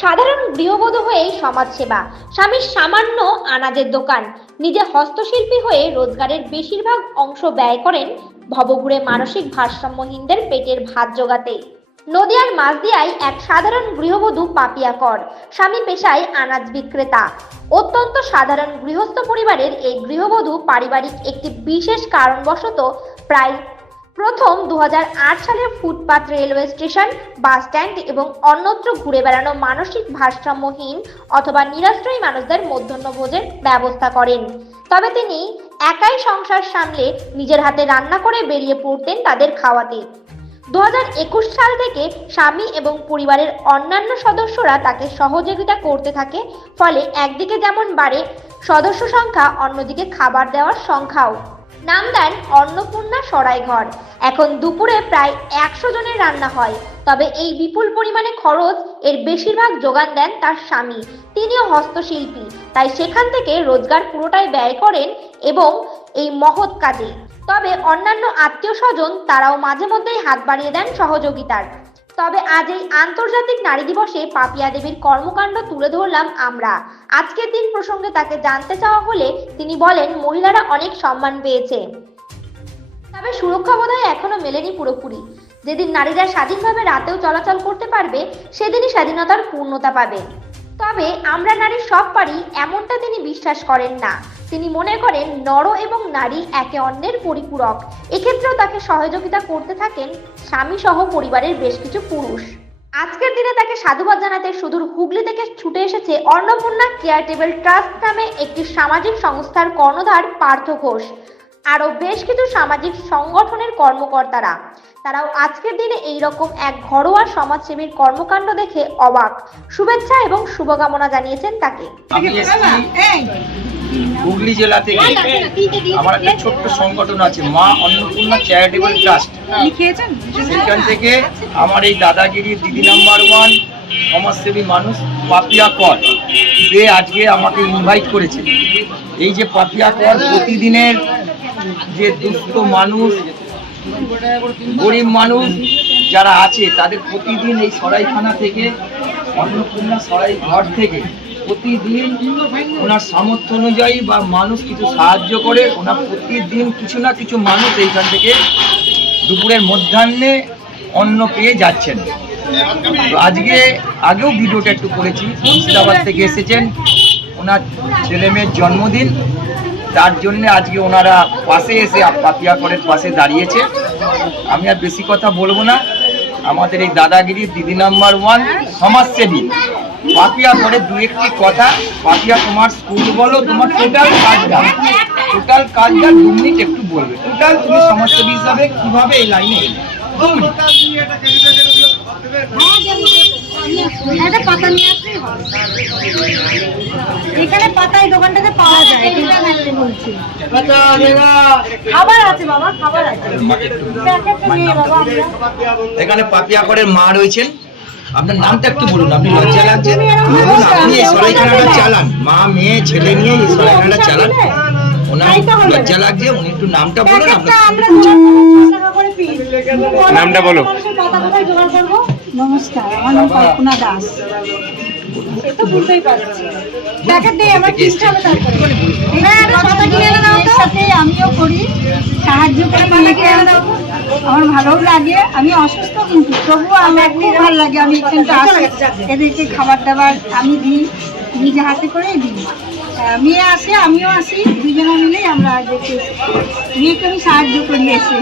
সাধারণ গৃহবধূ হয়ে সমাজসেবা। স্বামীর সামান্য আনাজের দোকান। নিজে হস্তশিল্পী হয়ে রোজগারের বেশিরভাগ অংশ ব্যয় করেন ভবঘুরে মানসিক ভারসাম্যহীনদের পেটের ভাত জোগাতে। নদিয়ার মাঝদিয়ায় এক সাধারণ গৃহবধূ পাপিয়া কর স্বামী পেশায় আনাজ বিক্রেতা। অত্যন্ত সাধারণ গৃহস্থ পরিবারের এই গৃহবধূ পারিবারিক একটি বিশেষ কারণবশত প্রায় প্রথম দু হাজার আট সালে footpath railway station, bus stand এবং অন্যত্র ঘুরে বেড়ানো মানসিক ভারসাম্যহীন অথবা নিরাশ্রয়ী মানুষদের মধ্যাহ্নভোজের ব্যবস্থা করেন। তবে তিনি একাই সংসার সামলে নিজের হাতে রান্না করে বেরিয়ে পড়তেন তাদের খাওয়াতে। দু হাজার একুশ সাল থেকে স্বামী এবং পরিবারের অন্যান্য সদস্যরা তাকে সহযোগিতা করতে থাকে, ফলে একদিকে যেমন বাড়ে, সদস্য সংখ্যা অন্যদিকে খাবার দেওয়ার সংখ্যাও। নাম দেন অন্নপূর্ণা সরাইঘর। এখন দুপুরে প্রায় একশো জনের রান্না হয়। তবে এই বিপুল পরিমাণে খরচ, এর বেশিরভাগ যোগান দেন তার স্বামী। তিনিও হস্তশিল্পী। তাই সেখান থেকে রোজগার পুরোটাই ব্যয় করেন এবং এই মহৎ কাজে। তবে অন্যান্য আত্মীয় স্বজন, তারাও মাঝে মধ্যেই হাত বাড়িয়ে দেন সহযোগিতার। তবে আজ এই আন্তর্জাতিক নারী দিবসে পাপিয়া দেবীর কর্মকাণ্ড তুলে ধরলাম আমরা। আজকের দিন প্রসঙ্গে তাকে জানতে চাওয়া হলে তিনি বলেন, মহিলারা অনেক সম্মান পেয়েছে। তবে সুরক্ষা বোধহয় এখনও মেলেনি পুরোপুরি। যেদিন নারীরা স্বাধীনভাবে রাতেও চলাচল করতে পারবে, সেদিনই স্বাধীনতার পূর্ণতা পাবে। তবে আমরা নারী সব পারি, এমনটা তিনি বিশ্বাস করেন না। তিনি মনে করেন নর এবং নারী একে অন্যের পরিপূরক। এক্ষেত্রেও তাকে সহযোগিতা করতে থাকেন স্বামী সহ পরিবারের বেশ কিছু পুরুষ। আজকের দিনে তাকে সাধুবাদ জানাতে সুদূর হুগলি থেকে ছুটে এসেছে অন্নপূর্ণা কেয়ার টেবিল ট্রাস্ট নামে একটি সামাজিক সংস্থার কর্ণধার পার্থ ঘোষ আরও বেশ কিছু সামাজিক সংগঠনের কর্মকর্তারা। তারাও আজকের দিনে এই রকম এক ঘরোয়া সমাজসেবীর কর্মকাণ্ড দেখে অবাক। শুভেচ্ছা এবং শুভকামনা জানিয়েছেন তাকে। হুগলি জেলা থেকে আমার একটা ছোট্ট সংগঠন আছে মা অন্নপূর্ণা চ্যারিটেবল ট্রাস্ট সেখান থেকে আমার এই দাদাগিরি দিদি নাম্বার ওয়ান সমাজসেবী মানুষ পাপিয়া কর। সে আজকে আমাকে ইনভাইট করেছে। এই যে পাপিয়া কর প্রতিদিনের যে দুস্থ মানুষ গরিব মানুষ যারা আছে তাদের প্রতিদিন এই সরাইখানা থেকে অন্নপূর্ণা সরাই ঘর থেকে প্রতিদিন ওনার সামর্থ্য অনুযায়ী বা মানুষ কিছু সাহায্য করে, ওনার প্রতিদিন কিছু না কিছু মানুষ এইখান থেকে দুপুরের মধ্যাহ্নে অন্ন পেয়ে যাচ্ছেন। আজকে আগেও ভিডিওটা একটু করেছি, মুর্শিদাবাদ থেকে এসেছেন ওনার ছেলে মেয়ের জন্মদিন। তার জন্য আজকে ওনারা পাশে এসে পাপিয়া করের পাশে দাঁড়িয়েছে। আমি আর বেশি কথা বলব না। আমাদের এই দাদাগিরি দিদি নাম্বার ওয়ান সমাজসেবী। পাপিয়া করে দু একটি কথা পাপিয়া তোমার স্কুল বলো তোমার টোটাল কাজটা। টোটাল কাজটা দু মিনিট একটু বলবে। টোটাল তুমি সমাজসেবী হিসাবে কীভাবে এই লাইনে এলে? একটা পাতা নিয়ে আসলেই হবে। এখানে পাতা এই দোকানটাতে পাওয়া যায় বলছি। খাবার আছে বাবা খাবার আছে। প্যাকেটটা নিয়ে বাবা আমরা এখানে পাপিয়া করে মা রয়েছেন। আপনার নামটা একটু বলুন আপনি লজ্জা লাগছে। আপনি এই সরাইখানাটা চালান মা মেয়ে ছেলে নিয়ে এই সরাইখানাটা চালান। ওনার লজ্জা লাগছে উনি একটু নামটা বলুন আপনার আমরা চার টাকা করে পিস নামটা বলো। নমস্কার আমার নাম কল্পনা দাস। সে তো বুঝতেই পারছি। প্যাকেট আমার কিনতে হবে তারপরে হ্যাঁ পাতা কিনে এনে দাও তো। সাথে আমিও করি। সাহায্য করি মেয়েকে আমার ভালোও লাগে আমি অসুস্থ কিন্তু তবুও আমার খুব ভালো লাগে। আমি কিন্তু এদেরকে খাবার দাবার আমি দিই নিজে হাতে করেই দিই। মেয়ে আসে আমিও আসি দুজনে মিলেই আমরা দেখি মেয়েকে আমি সাহায্য করি এসে।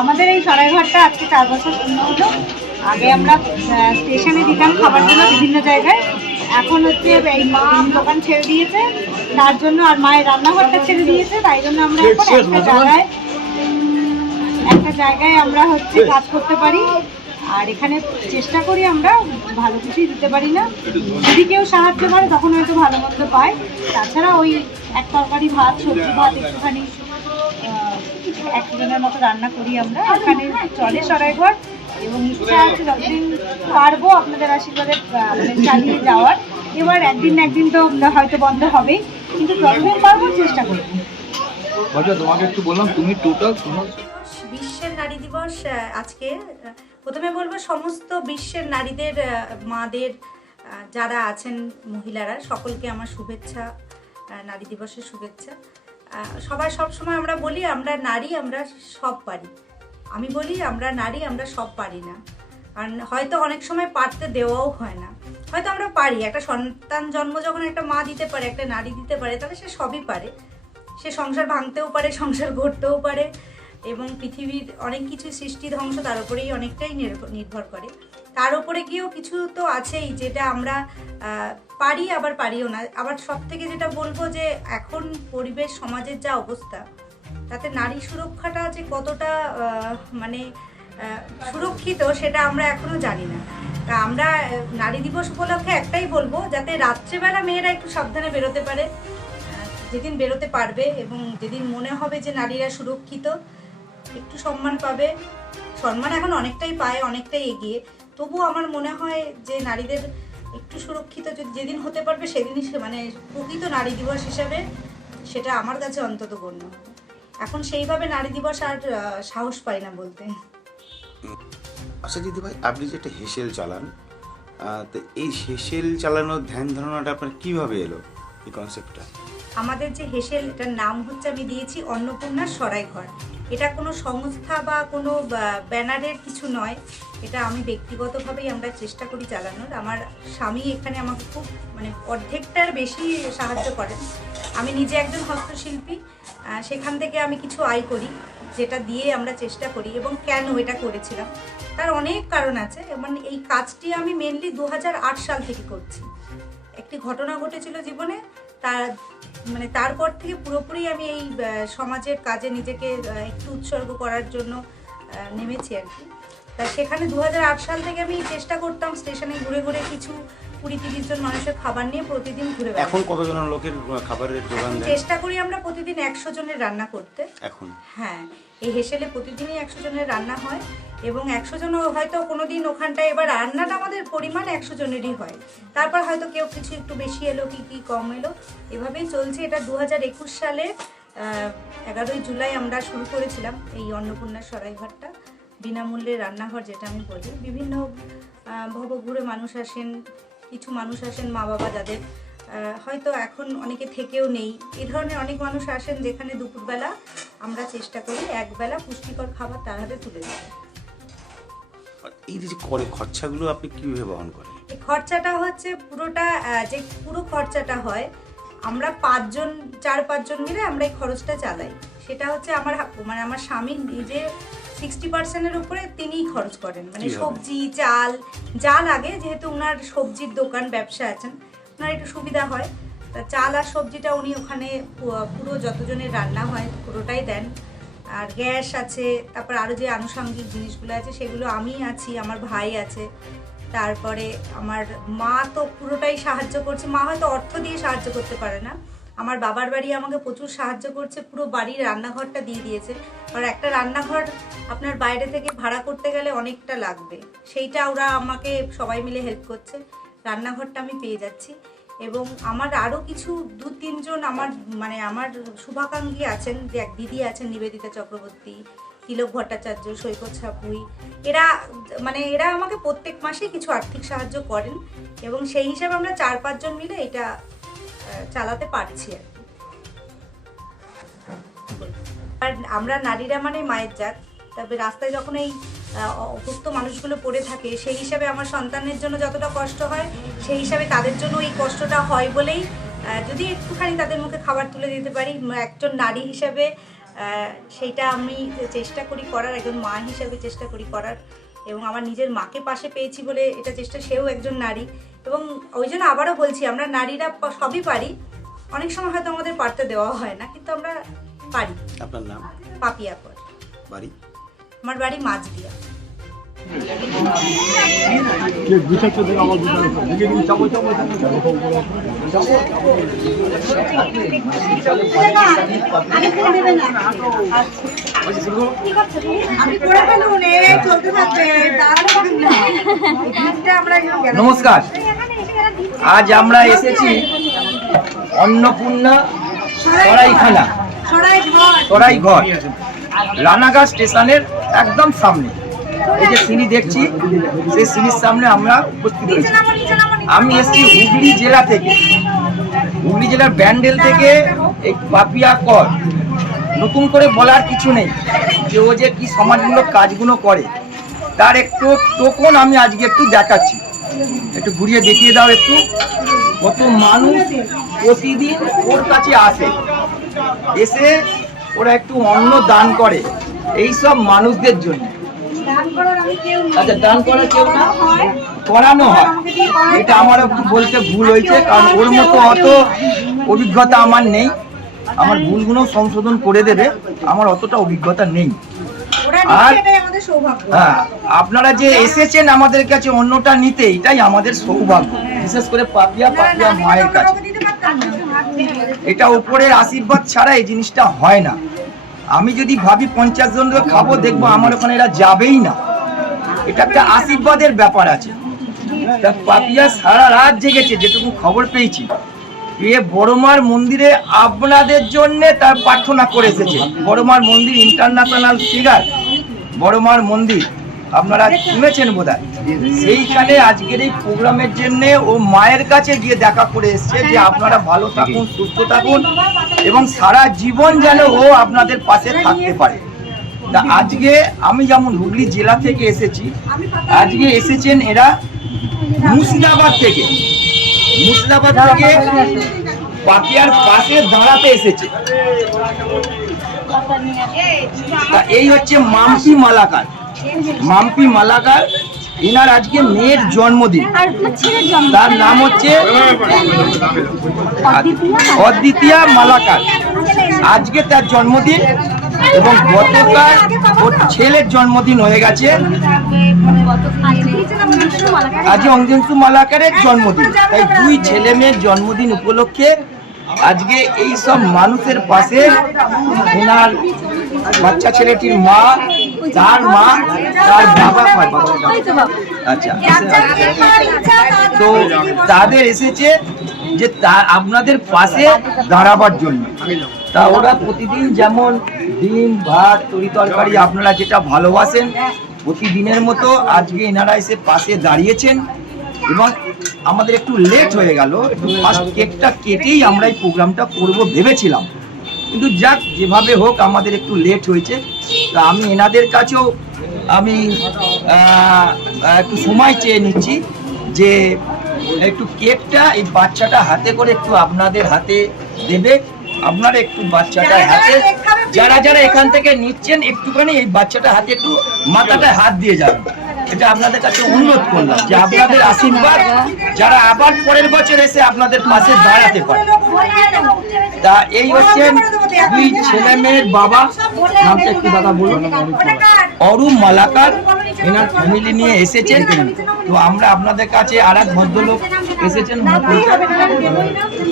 আমাদের এই সরাইঘরটা আজকে চার বছর পূর্ণ হলো। আগে আমরা স্টেশনে দিতাম খাবার জন্য বিভিন্ন জায়গায়। এখন হচ্ছে এই মা দোকান ছেড়ে দিয়েছে। তার জন্য আর মায়ের রান্নাঘরটা ছেড়ে দিয়েছে। তাই জন্য আমরা এখন একটা জায়গায় একটা জায়গায় আমরা হচ্ছে কাজ করতে পারি। আর এখানে চেষ্টা করি আমরা ভালো কিছুই দিতে পারি না। যদি কেউ সাহায্য করে তখন হয়তো ভালো মন্দ পায়। তাছাড়া ওই এক তরকারি ভাত সবজি ভাত একটুখানি একজনের মতো রান্না করি আমরা। এখানে চলে সরাইঘর। এবং ইচ্ছা আছে যতদিন পারব আপনাদের আশীর্বাদে মানে চালিয়ে যাওয়ার। এবার একদিন না একদিন তো হয়তো বন্ধ হবেই কিন্তু যতদিন পারব চেষ্টা করব। তোমাকে একটু বললাম তুমি টোটাল বিশ্বের নারী দিবস আজকে প্রথমে বলব সমস্ত বিশ্বের নারীদের মাদের যারা আছেন মহিলারা সকলকে আমার শুভেচ্ছা নারী দিবসের শুভেচ্ছা। আহ, সবাই সবসময় আমরা বলি আমরা নারী আমরা সব পারি। আমি বলি, আমরা নারী, আমরা সব পারি না। আর হয়তো অনেক সময় পারতে দেওয়াও হয় না। হয়তো আমরা পারি, একটা সন্তান জন্ম যখন একটা মা দিতে পারে, একটা নারী দিতে পারে, তাহলে সে সবই পারে। সে সংসার ভাঙতেও পারে, সংসার গড়তেও পারে, এবং পৃথিবীর অনেক কিছু সৃষ্টি ধ্বংস তার উপরেই অনেকটাই নির্ভর করে। তার উপরে গিয়েও কিছু তো আছেই, যেটা আমরা পারি, আবার পারিও না। আবার সব থেকে যেটা বলব যে, এখন পরিবেশ, সমাজের যা অবস্থা তাতে নারী সুরক্ষাটা যে কতটা মানে সুরক্ষিত সেটা আমরা এখনও জানি না। তা আমরা নারী দিবস উপলক্ষে একটাই বলব, যাতে রাত্রেবেলা মেয়েরা একটু সাবধানে বেরোতে পারে। যেদিন বেরোতে পারবে এবং যেদিন মনে হবে যে নারীরা সুরক্ষিত, একটু সম্মান পাবে। সম্মান এখন অনেকটাই পায়, অনেকটাই এগিয়ে। তবুও আমার মনে হয় যে নারীদের একটু সুরক্ষিত যদি যেদিন হতে পারবে সেদিনই মানে প্রকৃত নারী দিবস হিসাবে সেটা আমার কাছে অন্তত গণ্য। এখন সেইভাবে নারী দিবস আর সাহস পাই না বলতে। আচ্ছা দিদি ভাই আপনি যেটা হেসেল চালান তো এই হেসেল চালানোর ধ্যান ধারণাটা আপনার কীভাবে এলো এই কনসেপ্টটা আমাদের যে হেসেল এটার নাম হচ্ছে আমি দিয়েছি অন্নপূর্ণার সরাইঘর। এটা কোনো সংস্থা বা কোনো ব্যানারের কিছু নয়। এটা আমি ব্যক্তিগতভাবেই আমরা চেষ্টা করি চালানোর। আমার স্বামী এখানে আমাকে খুব মানে অর্ধেকটার বেশি সাহায্য করেন। আমি নিজে একজন হস্তশিল্পী সেখান থেকে আমি কিছু আয় করি, যেটা দিয়ে আমরা চেষ্টা করি এবং কেন এটা করেছিলাম। তার অনেক কারণ আছে মানে এই কাজটি আমি মেনলি দু হাজার আট সাল থেকে করছি। একটি ঘটনা ঘটেছিল জীবনে, তার মানে তারপর থেকে পুরোপুরি আমি এই সমাজের কাজে নিজেকে একটু উৎসর্গ করার জন্য নেমেছি আর কি। তা সেখানে দু হাজার আট সাল থেকে আমি চেষ্টা করতাম, স্টেশনে ঘুরে ঘুরে কিছু কুড়ি তিরিশ জন মানুষের খাবার নিয়ে প্রতিদিন ঘুরে এখন বেড়াতাম কতজন লোকের খাবারের যোগান দেন চেষ্টা করি আমরা প্রতিদিন একশো জনের রান্না করতে। এখন? হ্যাঁ এই হেসেলে প্রতিদিনই একশো জনের রান্না হয় এবং একশো জন হয়তো কোনো দিন ওখানটায় এবার রান্নাটা আমাদের পরিমাণ একশো জনেরই হয়। তারপর হয়তো কেউ কিছু একটু বেশি এলো কি কি কম এলো। এভাবেই চলছে। এটা দু হাজার একুশ সালে এগারোই জুলাই আমরা শুরু করেছিলাম এই অন্নপূর্ণা সরাইঘরটা বিনামূল্যে রান্নাঘর যেটা আমি বলি। বিভিন্ন আহ, ভবঘুরে মানুষ আসেন কিছু মানুষ আসেন মা বাবা যাদের হয়তো এখন অনেকে থেকেও নেই। এ ধরনের অনেক মানুষ আসেন যেখানে দুপুরবেলা আমরা চেষ্টা করি একবেলা পুষ্টিকর খাবার তার হাতে তুলে দিতে। এই যে করে খরচাগুলো আপনি কীভাবে বহন করেন? এই খরচাটা হচ্ছে পুরোটা যে পুরো খরচাটা হয় আমরা পাঁচজন চার পাঁচজন মিলে আমরা এই খরচটা চালাই। সেটা হচ্ছে আমার মানে আমার স্বামী নিজে সিক্সটি পার্সেন্টের উপরে তিনিই খরচ করেন। মানে সবজি চাল যা লাগে যেহেতু ওনার সবজির দোকান ব্যবসা আছেন ওনার একটু সুবিধা হয়। তা চাল আর সবজিটা উনি ওখানে পুরো যতজনের রান্না হয় পুরোটাই দেন। আর গ্যাস আছে তারপর আরও যে আনুষঙ্গিক জিনিসগুলো আছে সেগুলো আমি আছি আমার ভাই আছে। তারপরে আমার মা তো পুরোটাই সাহায্য করছে মা হয়তো অর্থ দিয়ে সাহায্য করতে পারে না। আমার বাবার বাড়ি আমাকে প্রচুর সাহায্য করছে, পুরো বাড়ির রান্নাঘরটা দিয়ে দিয়েছে। আর একটা রান্নাঘর আপনার বাইরে থেকে ভাড়া করতে গেলে অনেকটা লাগবে। সেইটা ওরা আমাকে সবাই মিলে হেল্প করছে। রান্নাঘরটা আমি পেয়ে যাচ্ছি। এবং আমার আরও কিছু দু তিনজন আমার মানে আমার শুভাকাঙ্ক্ষী আছেন, যে এক দিদি আছেন, নিবেদিতা চক্রবর্তী, তিলক ভট্টাচার্য, সৈকত সাপুই। এরা মানে এরা আমাকে প্রত্যেক মাসেই কিছু আর্থিক সাহায্য করেন। এবং সেই হিসাবে আমরা চার পাঁচজন মিলে এটা চালাতে পারছি আর আমরা নারীরা মানে মায়ের জাত। তবে রাস্তায় যখন এই অভুক্ত মানুষগুলো পড়ে থাকে, সেই হিসাবে আমার সন্তানের জন্য যতটা কষ্ট হয়, সেই হিসাবে তাদের জন্য এই কষ্টটা হয় বলেই যদি একটুখানি তাদের মুখে খাবার তুলে দিতে পারি একজন নারী হিসাবে সেইটা আমি চেষ্টা করি করার, একজন মা হিসাবে চেষ্টা করি করার। এবং আমার নিজের মাকে পাশে পেয়েছি বলে এটা চেষ্টা সেও একজন নারী। এবং ওই জন্য আবারও বলছি আমরা নারীরা সবই পারি। অনেক সময় হয়তো আমাদের পারতে দেওয়া হয় না কিন্তু আমরা পারি। আপনার নাম? পাপিয়া পর বাড়ি? আমার বাড়ি মাছ দিয়া আমি নমস্কার। আজ আমরা এসেছি অন্নপূর্ণা সরাইখানা। সরাই ঘর রানাঘাট স্টেশনের একদম সামনে। এই যে সিঁড়ি দেখছি, সেই সিঁড়ির সামনে আমরা উপস্থিত হয়েছি। আমি এসেছি হুগলি জেলা থেকে। হুগলি জেলার ব্যান্ডেল থেকে এই পাপিয়া কর। নতুন করে বলার কিছু নেই যে ও যে কি সমাজমূলক কাজগুলো করে। তার একটু টোকন আমি আজকে একটু দেখাচ্ছি। একটু ঘুরিয়ে দেখিয়ে দাও একটু। কত মানুষ প্রতিদিন ওর কাছে আসে। এসে ওরা একটু অন্ন দান করে এই সব মানুষদের জন্য। আচ্ছা দান করার কেউ না? করানো হয়। এটা আমার একটু বলতে ভুল হয়েছে কারণ ওর মতো অত অভিজ্ঞতা আমার নেই। আমার ভুলগুলো সংশোধন করে দেবে আমার অতটা অভিজ্ঞতা নেই। আর- হ্যাঁ আপনারা যে এসেছেন আমাদের কাছে অন্যটা নিতে এটাই আমাদের সৌভাগ্য। বিশেষ করে পাপিয়া পাপিয়া মায়ের কাছে। এটা উপরের আশীর্বাদ ছাড়া এই জিনিসটা হয় না। আমি যদি ভাবি পঞ্চাশ জন খাব দেখব আমার ওখানে এরা যাবেই না। এটা একটা আশীর্বাদের ব্যাপার আছে। তা পাপিয়া সারা রাত জেগেছে যেটুকু খবর পেয়েছি। এ বড়মার মন্দিরে আপনাদের জন্য তার প্রার্থনা করে এসেছে। বড়মার মন্দির ইন্টারন্যাশনাল ফিগার বড়মার মন্দির। আপনারা শুনেছেন বোধ সেইখানে আজকের এই প্রোগ্রামের জন্য ও মায়ের কাছে গিয়ে দেখা করে এসছে যে আপনারা ভালো থাকুন, সুস্থ থাকুন এবং সারা জীবন যেন ও আপনাদের পাশে থাকতে পারে। তা আজকে আমি যেমন হুগলি জেলা থেকে এসেছি, আজকে এসেছেন এরা মুর্শিদাবাদ থেকে। মুর্শিদাবাদ থেকে পাপিয়ার পাশে দাঁড়াতে এসেছে। এই হচ্ছে মাম্পি মালাকার। মাম্পি মালাকার এনার আজকে মেয়ের জন্মদিন। তার নাম হচ্ছে অদ্বিতীয়া মালাকার। আজকে তার জন্মদিন। এবং গতকাল ওর ছেলের জন্মদিন হয়ে গেছে। আজকে অঞ্জনসু মালাকারের জন্মদিন। তাই দুই ছেলে মেয়ের জন্মদিন উপলক্ষে আজকে এই সব মানুষের পাশে ওনার বাচ্চা ছেলেটির মা তার মা তার বাবা। আচ্ছা। তো তাদের এসেছে যে তা আপনাদের পাশে দাঁড়াবার জন্য। তা ওরা প্রতিদিন যেমন ডিম, ভাত, তরি তরকারি আপনারা যেটা ভালোবাসেন, প্রতিদিনের মতো আজকে এনারা এসে পাশে দাঁড়িয়েছেন এবং আমাদের একটু লেট হয়ে গেল, একটু ফার্স্ট কেকটা কেটেই আমরা এই প্রোগ্রামটা করব ভেবেছিলাম। কিন্তু যাক, যেভাবে হোক আমাদের একটু লেট হয়েছে। তা আমি এনাদের কাছেও আমি একটু সময় চেয়ে নিচ্ছি যে একটু কেকটা এই বাচ্চাটা হাতে করে একটু আপনাদের হাতে দেবে। আপনারা একটু বাচ্চাটার হাতে যারা যারা এখান থেকে নিচ্ছেন একটুখানি এই বাচ্চাটা হাতে একটু মাথাটা হাত দিয়ে যাবেন এটা আপনাদের কাছে অনুরোধ করলাম যে আপনাদের আশীর্বাদ যারা আবার পরের বছর এসে আপনাদের পাশে দাঁড়াতে পারে। তা এই হচ্ছেন দুই ছেলে মেয়ের বাবা। নামটা একটু দাদা বলুন। অরুণ মালাকার এনার ফ্যামিলি নিয়ে এসেছেন। তো আমরা আপনাদের কাছে আর এক ভদ্রলোক এসেছেন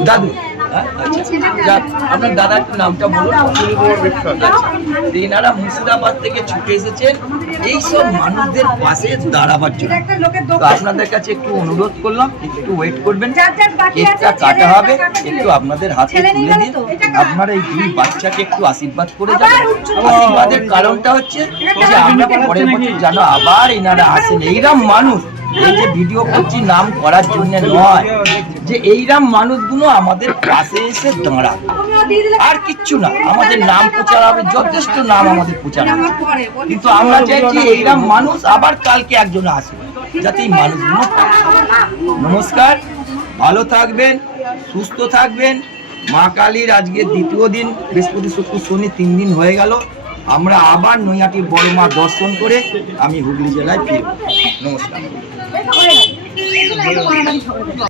দাদু যাক, আপনার দাদা একটু নামটা বলুন। আচ্ছা, তো এনারা মুর্শিদাবাদ থেকে ছুটে এসেছেন। এই সব মানুষদের পাশে দাঁড়াবার জন্য। তো আপনাদের কাছে একটু অনুরোধ করলাম একটু ওয়েট করবেন। কেকটা কাটা হবে একটু আপনাদের হাতে তুলে দিন? আপনারা এই দুই বাচ্চাকে একটু আশীর্বাদ করে যাবেন। আশীর্বাদের কারণটা হচ্ছে যে আমরা পরের বছর যেন আবার এনারা আসেন। এইরকম মানুষ এই যে ভিডিও করছি নাম করার জন্য নয়, যে এইরকম মানুষগুলো আমাদের পাশে এসে দাঁড়া আর কিচ্ছু না, আমাদের নাম প্রচার হবে, যথেষ্ট নাম আমাদের প্রচার। কিন্তু আমরা চাইছি এইরকম মানুষ আবার কালকে একজন আসে, যাতে এই মানুষগুলো নমস্কার, ভালো থাকবেন, সুস্থ থাকবেন। মা কালীর আজকে দ্বিতীয় দিন, বৃহস্পতি, শুক্র, শনি তিন দিন হয়ে গেল। আমরা আবার নৈয়াটির বড় মা দর্শন করে আমি হুগলি জেলায় ফিরব। নমস্কার। ঝগড়া।